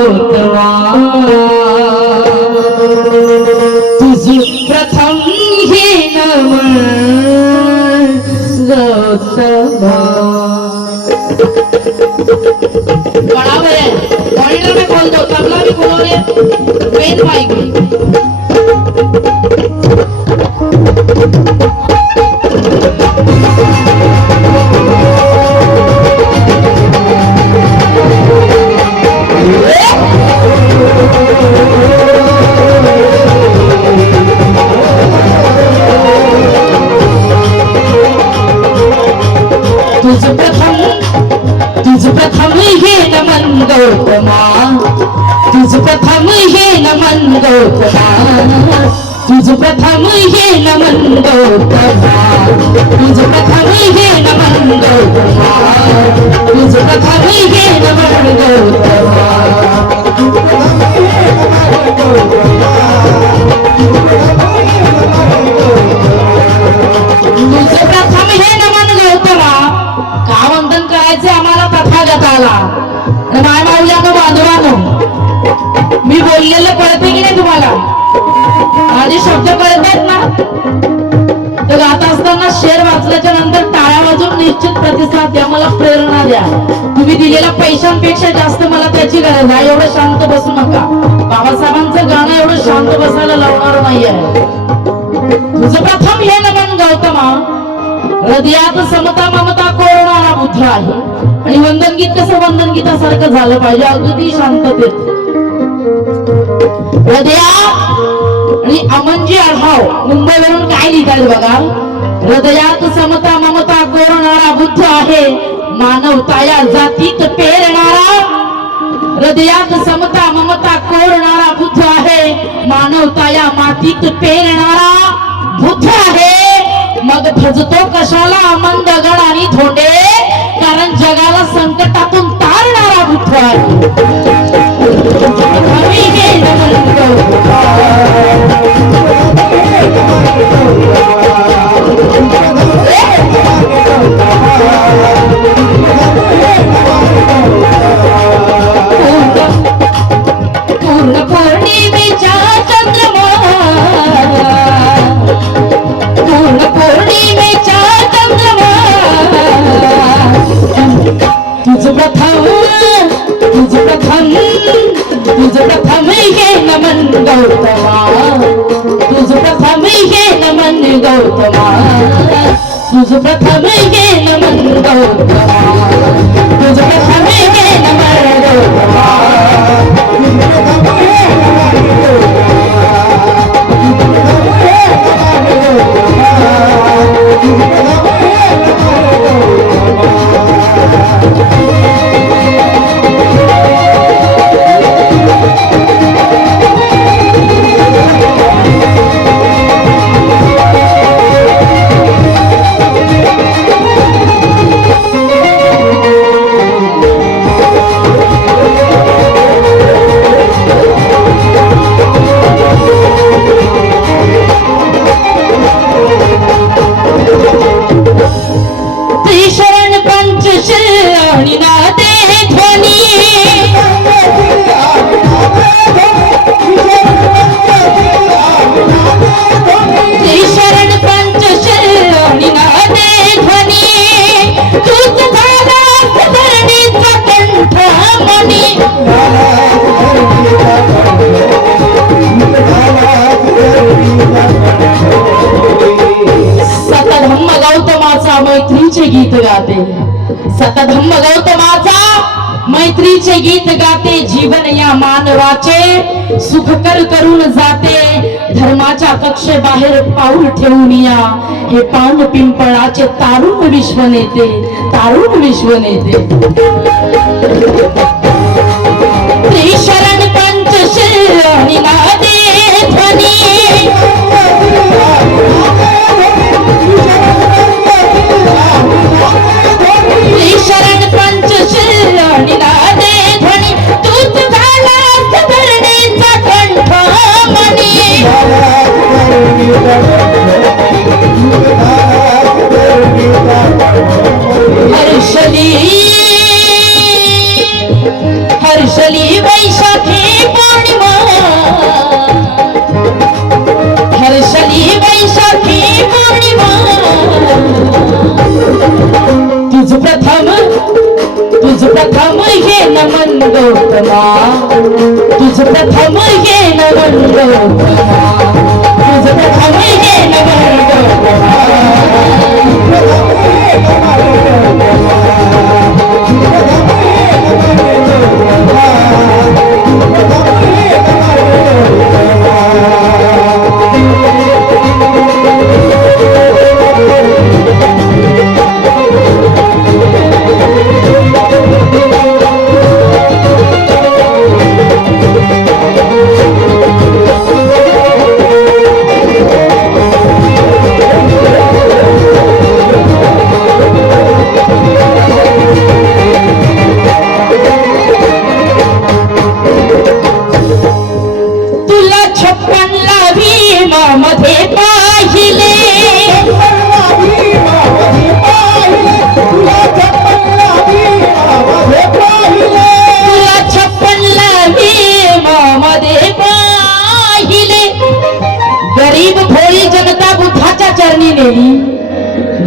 गौतमा तुझ प्रथम हे नमन गौतमा. बराबर है. मॉनिटर में खोल दो, तबला भी खोलो रे, पेन माइक भी. तुझ प्रथम हे नमन गौतमा तुझ प्रथम हे नमन गौतमा तुझ प्रथम हे नमन गौतमा तुझ प्रथम हे नमन गौतमा तुझ प्रथम हे नमन गौतमा. तुझ प्रथम हे नमन गौतमा. का वंदन करायचे आम्हाला तथागताला. माय माऊल्यानं बांधवानो, मी बोललेलं कळते की नाही तुम्हाला? माझे शब्द कळत आहेत ना? तर गात असताना शेर वाचल्याच्या नंतर टाळ्या वाजून निश्चित प्रतिसाद द्या, मला प्रेरणा द्या. तुम्ही दिलेल्या पैशांपेक्षा जास्त मला त्याची गरज आहे. एवढं शांत बसू नका. बाबासाहेबांचं गाणं एवढं शांत बसायला लावणार नाहीये. तुझं प्रथम हे नमन गौतमा. हृदयात समता ममता कोरणारा बुद्ध आहे. आणि वंदन गीत कसं वंदन गीतासारखं झालं पाहिजे, अगदी शांततेत. हृदयात आणि अमनजी आढाव मुंबईवरून काय लिहितात बघा. हृदयात समता ममता कोरणारा बुद्ध आहे, मानवता या जातीत पेरणारा. हृदयात समता ममता कोरणारा बुद्ध आहे, मानवता या मातीत पेरणारा बुद्ध आहे. मग भजतो कशाला अमन दगड आणि धोंडे, कारण जगाला संकटातून तारणारा बुद्ध आहे. पूर्ण पौर्णिमेच्या चंद्रमा, पूर्ण पौर्णिमेच्या चंद्रमा. तुझ प्रथम हे नमन गौतमा तुझ प्रथम हे नमन गौतमा तुझ प्रथम हे नमन गौतमा तुझ प्रथम हे नमन गौतमा. सतधम्म गौतमाचा मैत्रीचे गीत गाते. सतधम्म गौतमाचा मैत्रीचे गीत गाते. जीवन या मानवाचे सुखकर करून जाते. धर्माच्या कक्षेबाहेर पाऊल ठेवून या हे पान पिंपळाचे तारुण विश्व नेते, तारुण विश्व नेते. त्रिशरण पंचशील नादे ध्वनी, त्रिशरण पंचशील नादे ध्वनी. तूच झालास धरणीचा कंठ मणी. हर्षली हर्षली वैशाखी पौर्णिमा, हर्षली वैशाखी पौर्णिमा, तुझ प्रथम हे नमन गौतमा, तुझ प्रथम हे नमन गौतमा, तुझ प्रथम हे नमन गौतमा।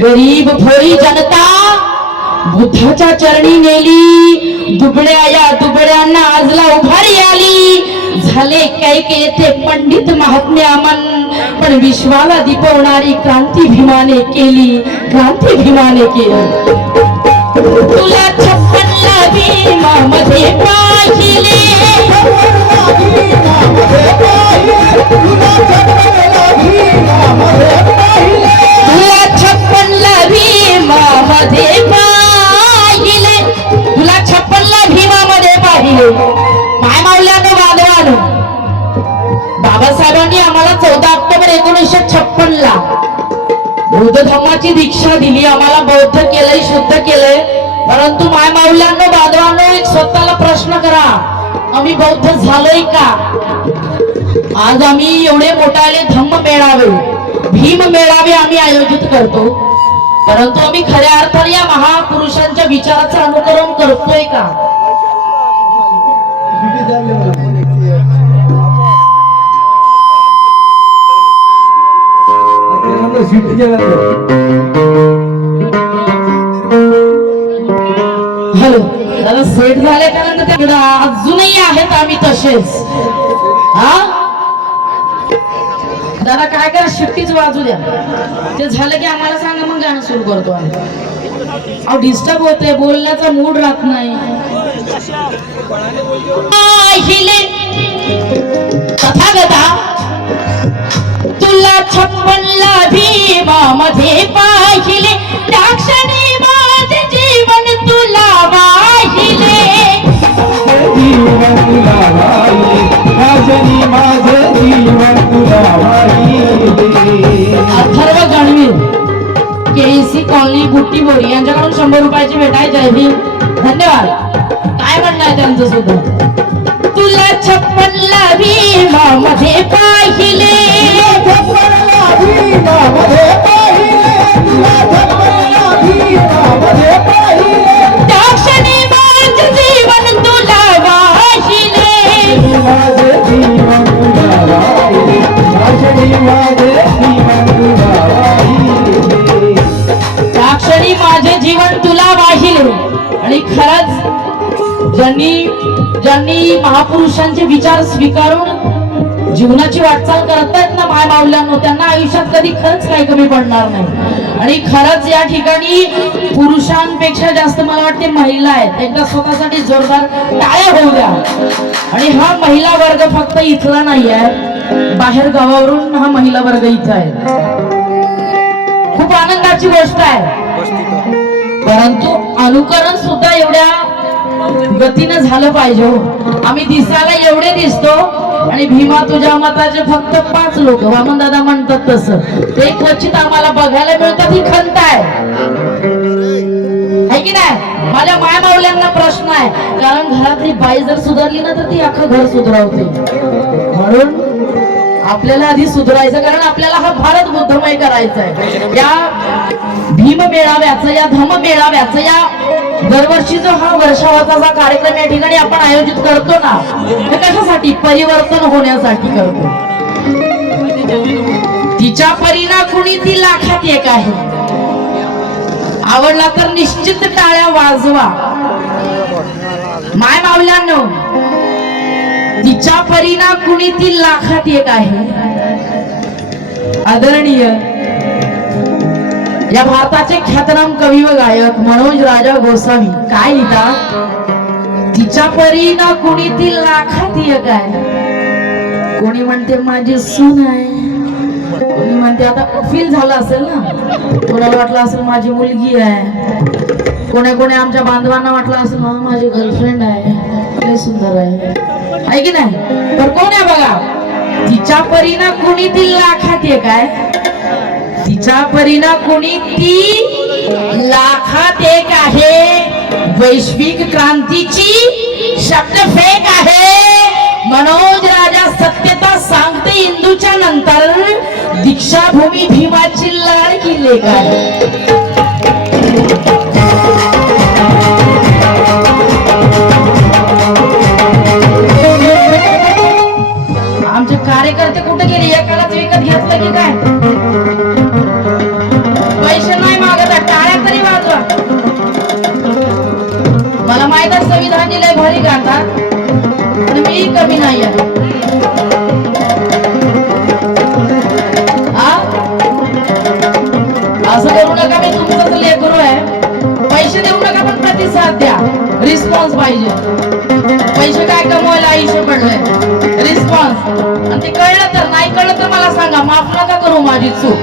गरीब भोळी जनता बुद्धाच्या चरणी नेली, दुबळ्यांना आजला उभारी आली, झाले कैके येथे पंडित महात्म्यामन, पण विश्वाला दिपवणारी क्रांती भीमाने केली, क्रांती भीमाने केली। तुला 56 भीमामध्ये पाहिले, तुला 56 भीमामध्ये पाहिले, तुला 56 भीमामध्ये पाहिले। माय माऊल्यानं बांधवानं बाबासाहेबांनी आम्हाला 14 ऑक्टोबर 1956 ला बौद्ध धर्माची दीक्षा दिली, आम्हाला बौद्ध केलंय, शुद्ध केलंय। परंतु माय माऊल्यानं बांधवानं एक स्वतःला प्रश्न करा, आम्ही बौद्ध झालोय का? आज आम्ही एवढे मोठाले धम्म मेळावे, भीम मेळावे आम्ही आयोजित करतो, परंतु आम्ही खऱ्या अर्थाने या महापुरुषांच्या विचाराचं अनुकरण करतोय का? हॅलो दादा, सेट झाल्याच्या नंतर तिकडं अजूनही आहेत आम्ही तसेच। हा दादा काय करा, शिट्टीच वाजू द्या, ते झालं की आम्हाला सांगा, मग गाणं सुरू करतो आम्ही। अहो डिस्टर्ब होते, बोलण्याचा मूड राहत नाही। तथागता तुला 56 भीमामध्ये पाहिले, त्या क्षणी माझे जीवन तुला वाहिले, जीवन तुला वाहिले, त्या क्षणी माझे जीवन तुला वाहिले। अथर्व गणवीर, केसी कॉलनी बुट्टी बोरी यांच्याकडून 100 रुपयाची भेट आहे। जय भीम, धन्यवाद। काय म्हणणं आहे त्यांचं सुद्धा? तुला 56 भीमामध्ये पाहिले, 56 भीमामध्ये पाहिले, 56 भीमामध्ये पाहिले, त्या क्षणी माझे जीवन तुला वाहिले, माझे जीवन तुला वाहिले, त्या क्षणी माझे जीवन तुला वाहिले, त्या क्षणी माझे जीवन तुला वाहिले। आणि खरंच ज्यांनी महापुरुषांचे विचार स्वीकारून जीवनाची वाटचाल करतायत ना माय माऊल्यांनो, त्यांना आयुष्यात कधी खरंच काही कमी पडणार नाही। आणि खरंच या ठिकाणी पुरुषांपेक्षा जास्त मला वाटते महिला आहेत, एकदा स्वतःसाठी जोरदार टाळ्या होऊ द्या। आणि हा महिला वर्ग फक्त इथला नाही आहे, बाहेर गावावरून हा महिला वर्ग इथं आहे, खूप आनंदाची गोष्ट आहे। परंतु अनुकरण सुद्धा एवढ्या गतीनं झालं पाहिजे हो। आम्ही दिसायला एवढे दिसतो आणि भीमा तुझ्या मताचे फक्त 5 लोक, वामन दादा म्हणतात तसं, ते क्वचित आम्हाला बघायला मिळतात, ही खंत आहे की नाही? माझ्या माय माऊल्यांना प्रश्न आहे, कारण घरातली बाई जर सुधारली ना तर ती अख्खं घर सुधारवते। म्हणून आपल्याला आधी सुधारायचं, कारण आपल्याला हा भारत बुद्धमय करायचा आहे. या भीम मेळाव्याचं, या धम मेळाव्याचं, या दरवर्षी जो हा वर्षावाचा कार्यक्रम या ठिकाणी आपण आयोजित करतो ना, हे कशासाठी? परिवर्तन होण्यासाठी करतो. तिच्या परीना कुणी ती लाखात एक आहे. आवडला तर निश्चित टाळ्या वाजवा. माय मावल्यांनो, तिच्या परीना कुणी ती लाखात एक आहे. आदरणीय या भारताचे ख्यातनाम कवी व गायक मनोज राजा गोसावी काय लिहितात? तिच्या परीना कुणी ती लाखात एक आहे. कोणी म्हणते माझी सून आहे, कोणी म्हणते, आता फील झालं असेल ना, कोणाला वाटलं असेल माझी मुलगी आहे, कोणी आमच्या बांधवांना वाटलं असेल माझी गर्लफ्रेंड आहे, लय सुंदर आहे की नाही? तर कोण आहे बघा? तिच्या परीना कुणी ती लाखात एक आहे. तिच्या परीना कुणी ती लाखात एक आहे. वैश्विक क्रांतीची शब्द फेक आहे. मनोज राजा सत्यता सांगते हिंदूच्या नंतर दीक्षाभूमी भीमाची लाडकी लेक आहे. आमचे कार्यकर्ते कुठे गेले? एकालाच विकत घेतलं की काय? पैसे नाही मागत, टाळ्या तरी वाजवा. मला माहित आहे संविधान लय भारी गातात, पण मी कमी नाही आहे. असं करू नका, मी तुमचं लेकरू आहे. पैसे देऊ नका, पण प्रतिसाद द्या. रिस्पॉन्स पाहिजे. पैसे काय कमवायला आयुष्य पडलंय, रिस्पॉन्स. आणि ते कळलं तर, नाही कळलं तर मला सांगा. माफ नका करू माझी चूक.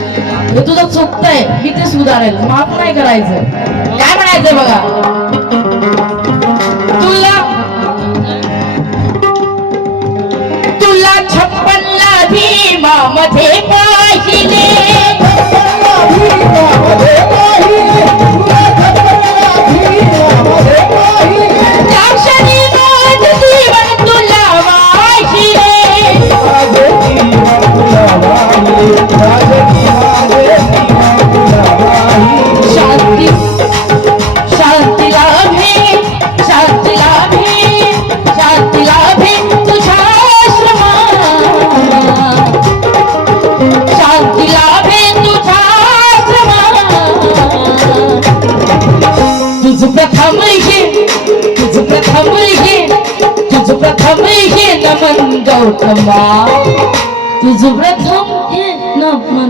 हे तुझं चुकतंय, मी ते सुधारेल. माफ नाही करायचं. काय म्हणायचंय बघा? तुला 56 भीमामध्ये पाहिले, त्या क्षणी माझं जीवन तुला वाहिले. शांती शांती लाभे, शांती लाभे, शांती लाभे तुझ्या आश्रमात. शांती लाभे तुझ्या आश्रमात. तुझ प्रथम हे, तुझ प्रथम हे, तुझ प्रथम हे नमन गौतमा. तुझ प्रथम हे नमन.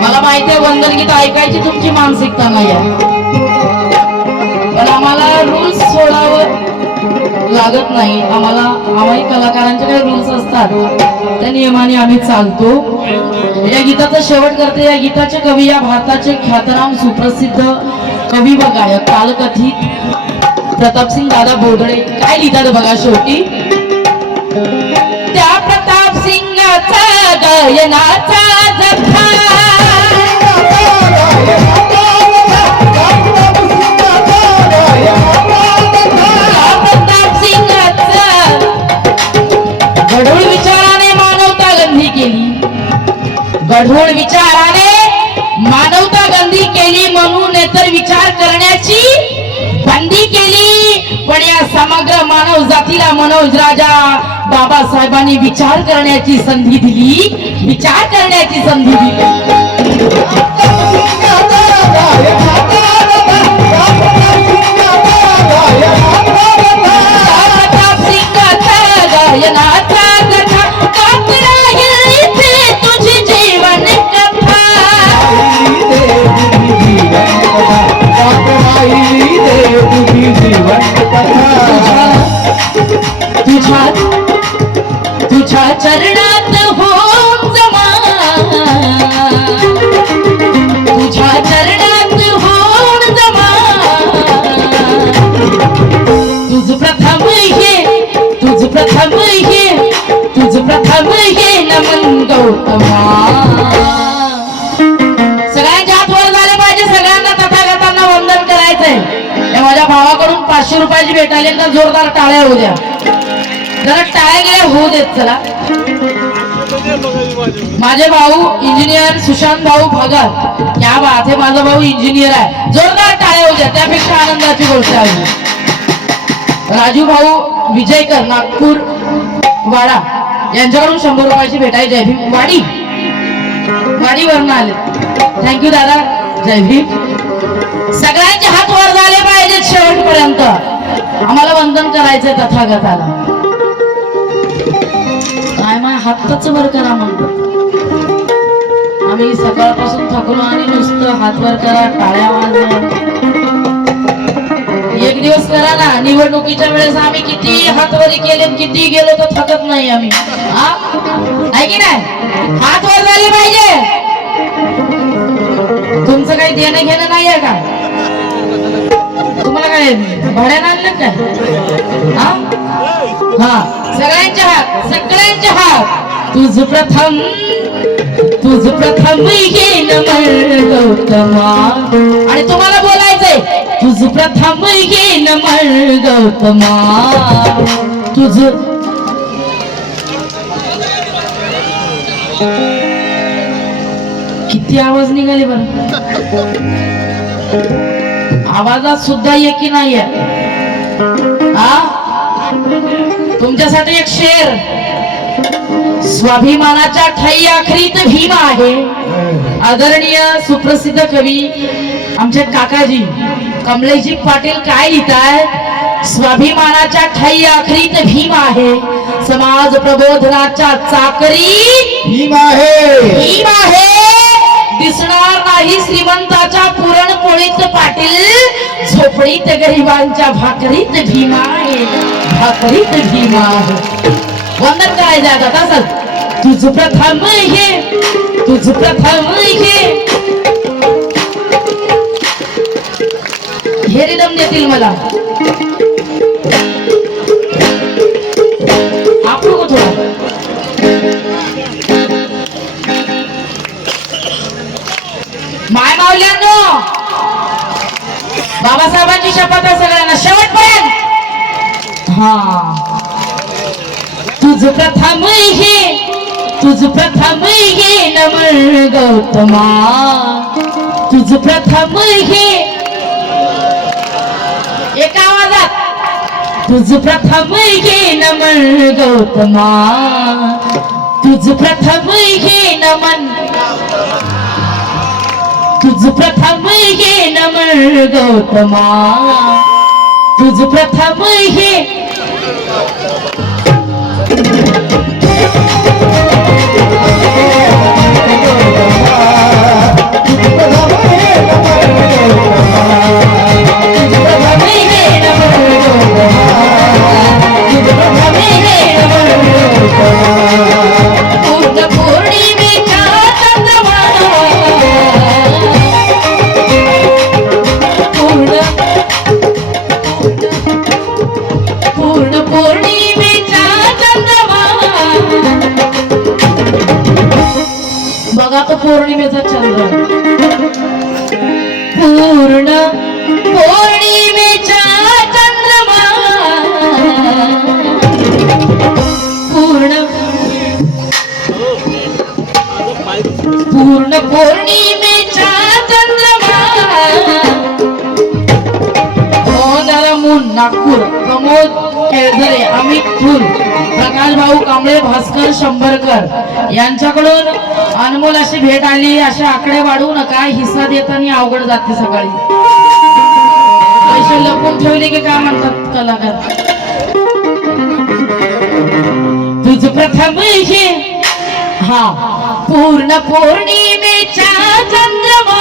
मला माहिती आहे वंदन गीत ऐकायची तुमची मानसिकता नाही आहे, पण आम्हाला रूल्स सोडावं लागत नाही. आम्ही कलाकारांचे काही रूल्स असतात, त्या नियमाने आम्ही चालतो. या गीताचा शेवट करते. या गीताचे कवी या भारताचे ख्यातनाम सुप्रसिद्ध कवी व गायक कालकथित प्रतापसिंग दादा बोर्दडे काय लिहितात बघा शेवटी. त्या प्रतापसिंगाचा गायनाचा जथा, गढूळ विचाराने मानवता गंधी केली, गढूळ विचाराने मानवता गंधी केली, म्हणून तर विचार करण्याची बंदी केली. पण या समग्र मानव जातीला मनोज राजा बाबासाहेबांनी विचार करण्याची संधी दिली, विचार करण्याची संधी दिली. तुझ्या चरणात होऊन जमा, तुझ्या चरणात होऊन जमा, तुझ प्रथम हे, तुझ प्रथम हे, तुझ प्रथम हे नमन गौतमा. सगळ्यांच्या हात वर झाले पाहिजे, सगळ्यांना तथागतांना वंदन करायचंय. माझ्या भावाकडून 500 रुपयाची भेट आली, तर जोरदार टाळ्या होऊ द्या. जरा टाळ्या गेल्या होऊ देत. चला माझे भाऊ इंजिनियर सुशांत भाऊ भगत, क्या बात है, माझा भाऊ इंजिनियर आहे. जोरदार टाळ्या होऊ द्या, त्यापेक्षा आनंदाची गोष्ट आहे. राजू भाऊ विजयकर नागपूर वाडा यांच्याकडून 100 रुपयाची भेट आहे. जय भीम. वाडीवरून आले. थँक्यू दादा. जय भीम. सगळ्यांचे हात वर झाले पाहिजेत शेवटपर्यंत. आम्हाला वंदन करायचंय तथागताला. काय मा हातच वर करा म्हणतो. आम्ही सकाळपासून थकलो आणि नुसतं हात वर करा, टाळ्या वाजवा. एक दिवस करा ना. निवडणुकीच्या वेळेस आम्ही किती हातवरी केले, किती गेलो तर थकत नाही आम्ही. आहे की नाही? हात वर झाले पाहिजे. तुमचं काही देणं घेणं नाहीये का? तुम्हाला काय भाड्यानं आणलं काय? हा सगळ्यांचे हात, सगळ्यांचे हात. तुझ प्रथम हे नमन गौतमा. आणि तुम्हाला बोलायचंय तुझ प्रथम हे नमन गौतमा. तुझ किती आवाज निघाले बरं. आवाजात सुद्धा एकी नाहीये. तुमच्यासाठी एक शेर. स्वाभिमानाच्या ठाई आखरीत भीम आहे. आदरणीय सुप्रसिद्ध कवी आमचे काकाजी कमलेशजी पाटील काय लिहितायत. स्वाभिमानाच्या ठाई आखरीत भीम आहे. समाज प्रबोधनाच्या चाकरी भीम आहे. भीम आहे. दिसणार नाही श्रीमंताच्या पुरणपोळीत पाटील. झोपडीत गरिबांच्या भाकरीत भीम आहे. भाकरीत भीम आहे. वंदन करायचं आता तसंच. तुझ प्रथम हे, तुझ प्रथम हे रिदम देतील मला. आपण को थोडा माय मावल्यांनो, बाबासाहेबांची शपथ आहे सगळ्यांना शेवटपर्यंत. हा तुझ प्रथम हे, तुझ प्रथम हे नमन गौतमा. तुझ प्रथम हे एका आवाजात. तुझ प्रथम हे नमन गौतमा. तुझ प्रथम हे नमन, तुझ प्रथम हे नमन गौतमा. तुझ प्रथम हे पौर्णिमेचा चंद्र. पूर्ण पौर्णिमेचा चंद्रमा. पूर्ण पौर्णिमेचा चंद्रमा. मून नागपूर. प्रमोद केळझरे, अमित फुल, प्रकाश भाऊ कांबळे, भास्कर शंभरकर यांच्याकडून अनमोल अशी भेट आली. असे आकडे वाढवू नका. हिस्सा देताना अवघड जाते. सकाळी पैसे लपून ठेवले की काय म्हणतात कलाकार. तुझ प्रथम हे, हा पूर्ण पौर्णिमेचा चंद्रमा.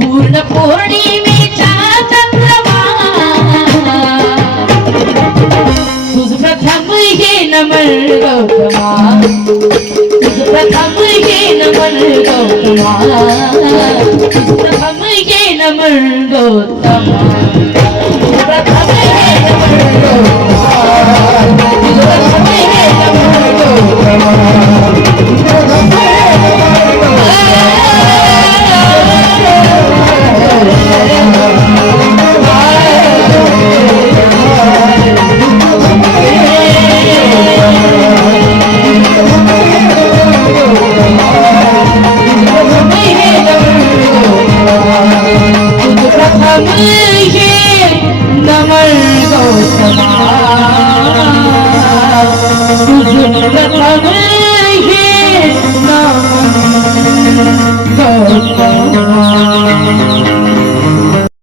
पूर्ण पौर्णिमेचा चंद्रमा. तुझ नमन गौतमा तुझ प्रथम हे नमन गौतमा प्रथम हे नमन गौतमा प्रथम हे नमन गौतमा तुझ प्रथम हे नमन गौतमा